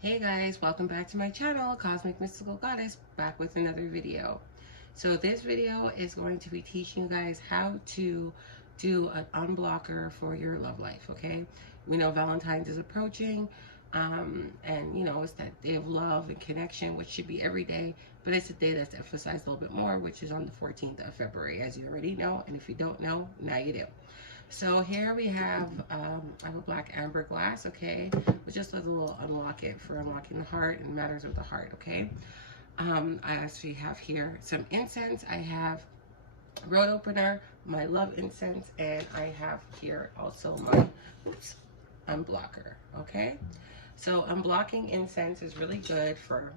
Hey guys, welcome back to my channel, Cosmic Mystical Goddess, back with another video. So this video is going to be teaching you guys how to do an unblocker for your love life, okay? We know Valentine's is approaching, and you know, it's that day of love and connection, which should be every day, but it's a day that's emphasized a little bit more, which is on the 14th of February, as you already know, and if you don't know, now you do. So here we have, I have a black amber glass, okay, with just a little unlock it for unlocking the heart and matters of the heart, okay. I actually have here some incense. I have road opener, my love incense, and I have here also my unblocker, okay. So unblocking incense is really good for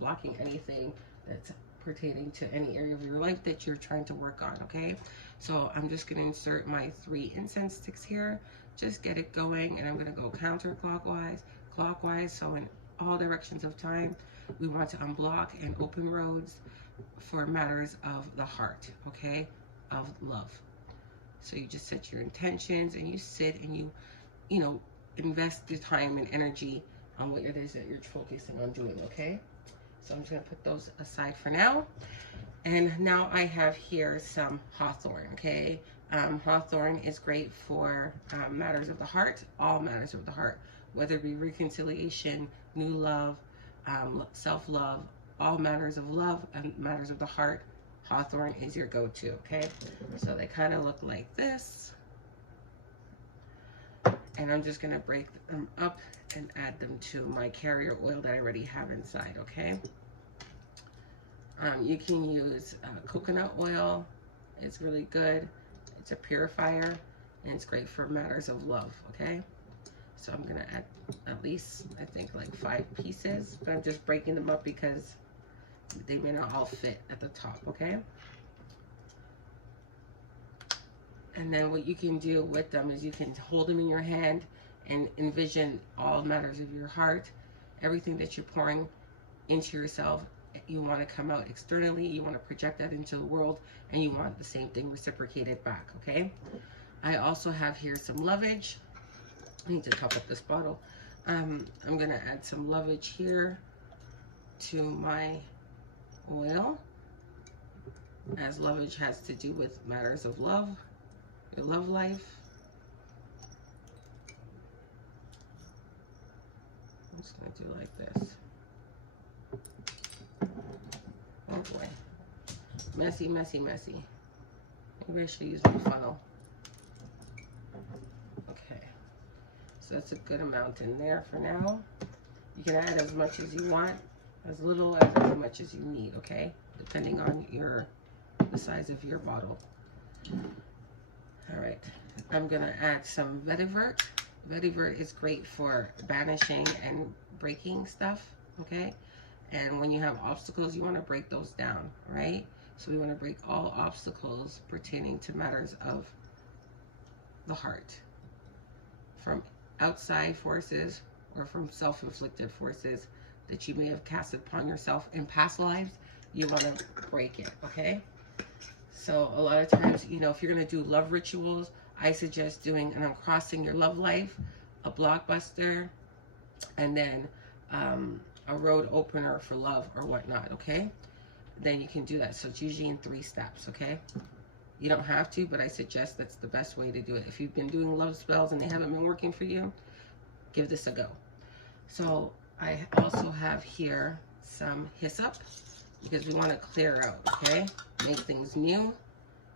blocking anything that's pertaining to any area of your life that you're trying to work on, okay? So I'm just going to insert my 3 incense sticks here, just get it going, and I'm going to go counterclockwise, clockwise, so in all directions of time, we want to unblock and open roads for matters of the heart, okay, of love. So you just set your intentions and you sit and you know, invest your time and energy on what it is that you're focusing on doing, okay? So I'm just gonna put those aside for now. And now I have here some hawthorn, okay? Hawthorn is great for matters of the heart, all matters of the heart, whether it be reconciliation, new love, self-love, all matters of love and matters of the heart. Hawthorn is your go-to, okay? So they kind of look like this. And I'm just gonna break them up and add them to my carrier oil that I already have inside, okay? You can use coconut oil. It's really good. It's a purifier, and it's great for matters of love, okay? So I'm gonna add at least, I think, like 5 pieces, but I'm just breaking them up because they may not all fit at the top, okay? And then what you can do with them is you can hold them in your hand and envision all matters of your heart, everything that you're pouring into yourself. You want to come out externally, you want to project that into the world, and you want the same thing reciprocated back, okay? I also have here some lovage. I need to top up this bottle. I'm going to add some lovage here to my oil, as lovage has to do with matters of love, your love life. I'm just going to do like this. Oh boy. Messy, messy, messy. Maybe I should use my funnel. Okay. So that's a good amount in there for now. You can add as much as you want, as little as much as you need, okay? Depending on the size of your bottle. All right. I'm going to add some vetiver. Vetiver is great for banishing and breaking stuff, okay? And when you have obstacles, you want to break those down, right? So we want to break all obstacles pertaining to matters of the heart, from outside forces or from self-inflicted forces that you may have cast upon yourself in past lives. You want to break it, okay? So a lot of times, you know, if you're going to do love rituals, I suggest doing an uncrossing your love life, a Blockbuster, and then a road opener for love or whatnot, okay? Then you can do that. So it's usually in 3 steps, okay? You don't have to, but I suggest that's the best way to do it. If you've been doing love spells and they haven't been working for you, give this a go. So I also have here some hyssop, because we want to clear out, okay? Make things new,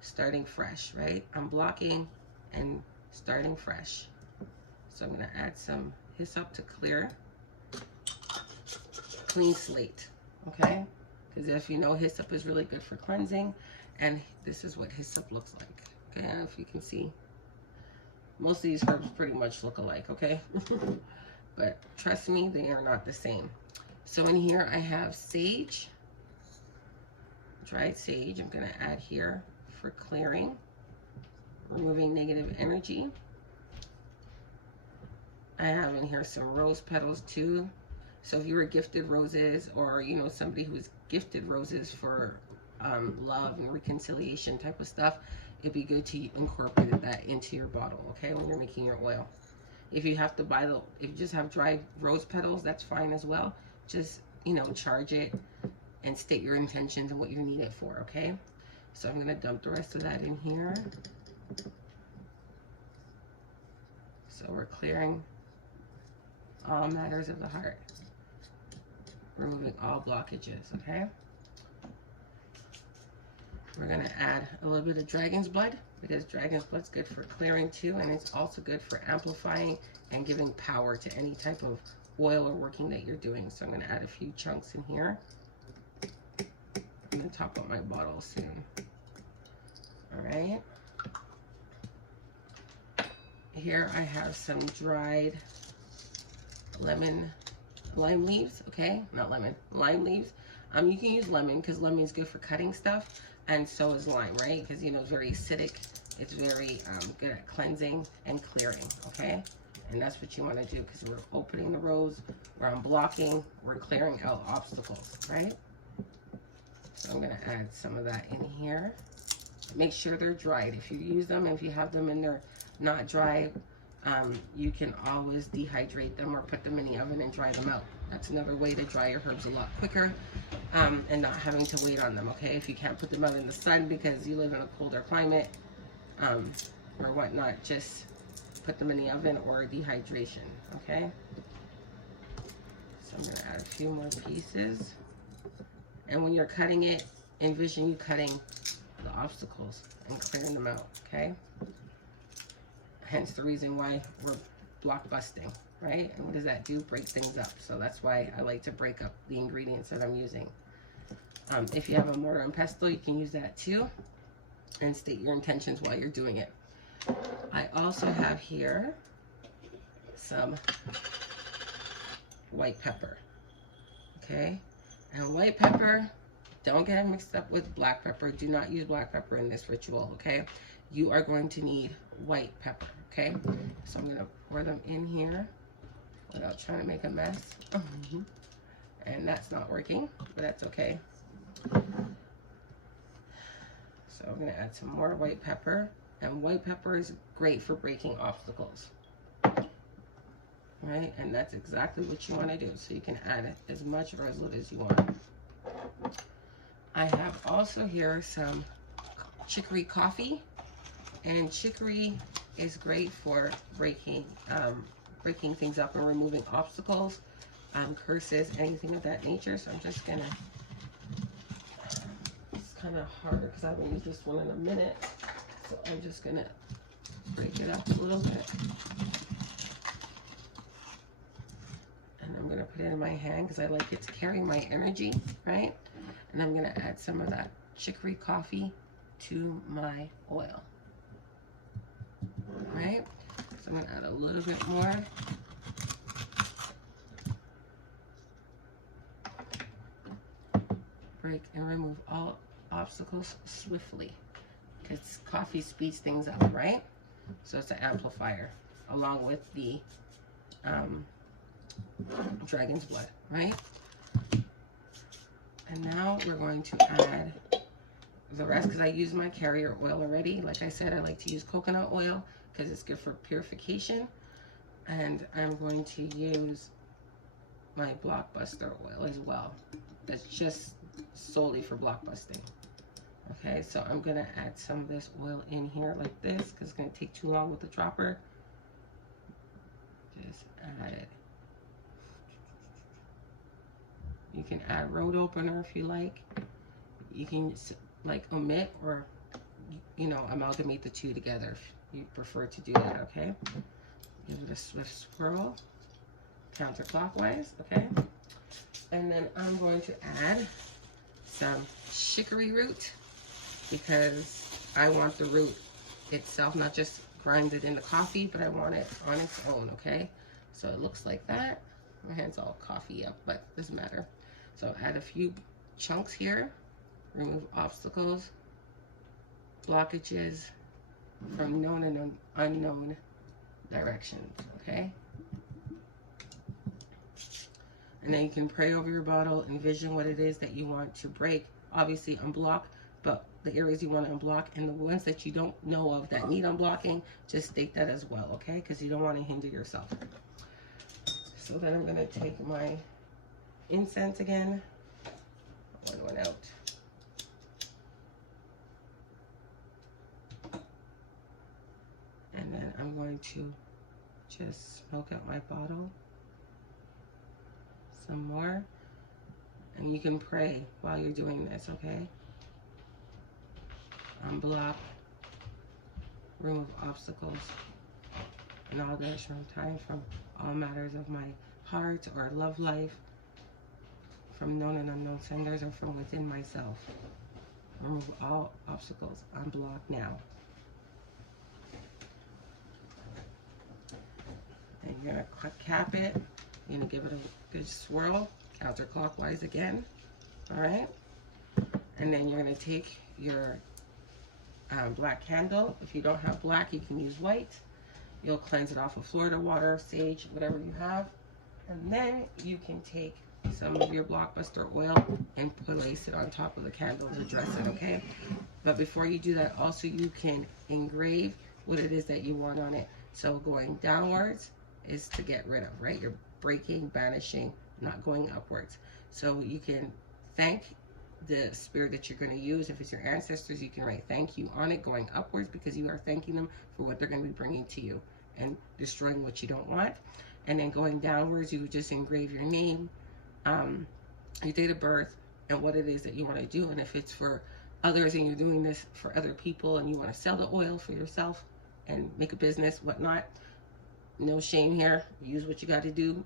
starting fresh, right? I'm blocking and starting fresh. So I'm going to add some hyssop to clear. Clean slate, okay? Because if you know, hyssop is really good for cleansing, and this is what hyssop looks like, okay? I don't know if you can see. Most of these herbs pretty much look alike, okay? But trust me, they are not the same. So in here I have sage, dried sage. I'm going to add here for clearing, removing negative energy. I have in here some rose petals too. So if you were gifted roses, or you know, somebody who was gifted roses for love and reconciliation type of stuff, it'd be good to incorporate that into your bottle, okay, when you're making your oil. If you have to buy if you just have dried rose petals, that's fine as well. Just, you know, charge it and state your intentions and what you need it for, okay? So I'm gonna dump the rest of that in here. So we're clearing all matters of the heart, removing all blockages, okay? We're gonna add a little bit of dragon's blood, because dragon's blood's good for clearing too, and it's also good for amplifying and giving power to any type of oil or working that you're doing. So I'm gonna add a few chunks in here. I'm gonna top up my bottle soon. All right. Here I have some dried lime leaves, okay? Not lemon, lime leaves. You can use lemon because lemon is good for cutting stuff, and so is lime, right? Because, you know, it's very acidic. It's very good at cleansing and clearing, okay? And that's what you want to do, because we're opening the roads, we're unblocking, we're clearing out obstacles, right? So I'm going to add some of that in here. Make sure they're dried. If you use them, if you have them and they're not dry, you can always dehydrate them or put them in the oven and dry them out. That's another way to dry your herbs a lot quicker, and not having to wait on them, okay? If you can't put them out in the sun because you live in a colder climate, or whatnot, just put them in the oven or dehydration, okay? So I'm gonna add a few more pieces. And when you're cutting it, envision you cutting the obstacles and clearing them out, okay? Hence the reason why we're blockbusting, right? And what does that do? Break things up. So that's why I like to break up the ingredients that I'm using. If you have a mortar and pestle, you can use that too, and state your intentions while you're doing it. I also have here some white pepper, okay? And white pepper, don't get it mixed up with black pepper. Do not use black pepper in this ritual, okay? You are going to need white pepper, okay? So I'm gonna pour them in here without trying to make a mess. And that's not working, but that's okay. So I'm gonna add some more white pepper. And white pepper is great for breaking obstacles, right? And that's exactly what you wanna do. So you can add as much or as little as you want. I have also here some chicory coffee, and chicory is great for breaking things up and removing obstacles, curses, anything of that nature. So I'm just gonna, it's kind of hard because I haven't used this one in a minute. So I'm just gonna break it up a little bit. And I'm gonna put it in my hand because I like it to carry my energy, right? And I'm gonna add some of that chicory coffee to my oil, right? So I'm gonna add a little bit more. Break and remove all obstacles swiftly, because coffee speeds things up, right? So it's an amplifier along with the dragon's blood, right? And now we're going to add the rest, because I use my carrier oil already. Like I said, I like to use coconut oil because it's good for purification. And I'm going to use my Blockbuster oil as well. That's just solely for blockbusting. Okay, so I'm gonna add some of this oil in here like this because it's gonna take too long with the dropper. Just add it. You can add road opener if you like. You can like omit or, you know, amalgamate the two together if you prefer to do that, okay? Give it a swift swirl, counterclockwise, okay? And then I'm going to add some chicory root, because I want the root itself, not just grinded in the coffee, but I want it on its own, okay? So it looks like that. My hand's all coffee up, but doesn't matter. So add a few chunks here, remove obstacles, blockages from known and unknown directions, okay? And then you can pray over your bottle, envision what it is that you want to break. Obviously unblock but the areas you want to unblock and the ones that you don't know of that need unblocking, just state that as well, okay? Because you don't want to hinder yourself. So then I'm going to take my incense again. One went out. And then I'm going to just smoke out my bottle some more. And you can pray while you're doing this, okay? Unblock, remove obstacles, and all that from time from all matters of my heart or love life, from known and unknown senders, or from within myself. Remove all obstacles. Unblock now. And you're going to cap it. You're going to give it a good swirl counterclockwise again. All right. And then you're going to take your black candle. If you don't have black, you can use white. You'll cleanse it off with Florida water, sage, whatever you have. And then you can take some of your Blockbuster oil and place it on top of the candle to dress it, okay? But before you do that, also you can engrave what it is that you want on it. So going downwards is to get rid of, right? You're breaking, banishing, not going upwards. So you can thank the spirit that you're going to use. If it's your ancestors, you can write thank you on it going upwards, because you are thanking them for what they're going to be bringing to you and destroying what you don't want. And then going downwards, you would just engrave your name, your date of birth, and what it is that you want to do. And if it's for others and you're doing this for other people and you want to sell the oil for yourself and make a business, whatnot, no shame here. Use what you got to do.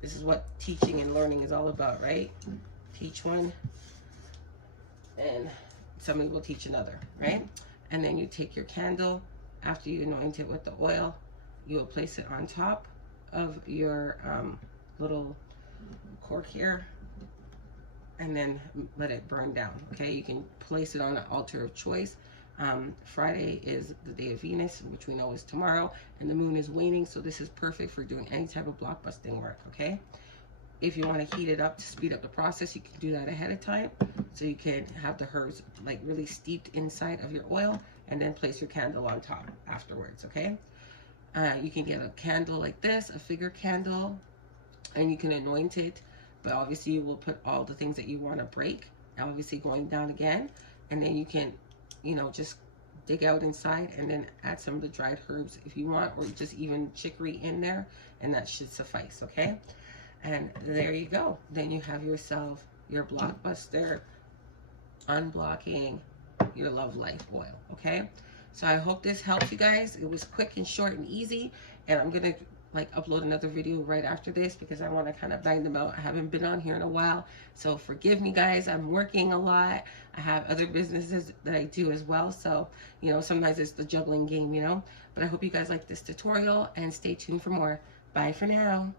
This is what teaching and learning is all about, right? Teach one and somebody will teach another, right? And then you take your candle. After you anoint it with the oil, you will place it on top of your little cork here, and then let it burn down, okay? You can place it on an altar of choice. Friday is the day of Venus, which we know is tomorrow, and the moon is waning, so this is perfect for doing any type of block busting work, okay? If you want to heat it up to speed up the process, you can do that ahead of time, so you can have the herbs like really steeped inside of your oil, and then place your candle on top afterwards, okay? You can get a candle like this, a figure candle, and you can anoint it, but obviously you will put all the things that you want to break, obviously going down again, and then you can, you know, just dig out inside and then add some of the dried herbs if you want, or just even chicory in there, and that should suffice, okay? And there you go. Then you have yourself your Blockbuster unblocking your love life oil, okay? So I hope this helped you guys. It was quick and short and easy, and I'm gonna like upload another video right after this because I want to kind of bang them out. I haven't been on here in a while, so forgive me guys. I'm working a lot. I have other businesses that I do as well, so you know, sometimes it's the juggling game, you know. But I hope you guys like this tutorial, and stay tuned for more. Bye for now.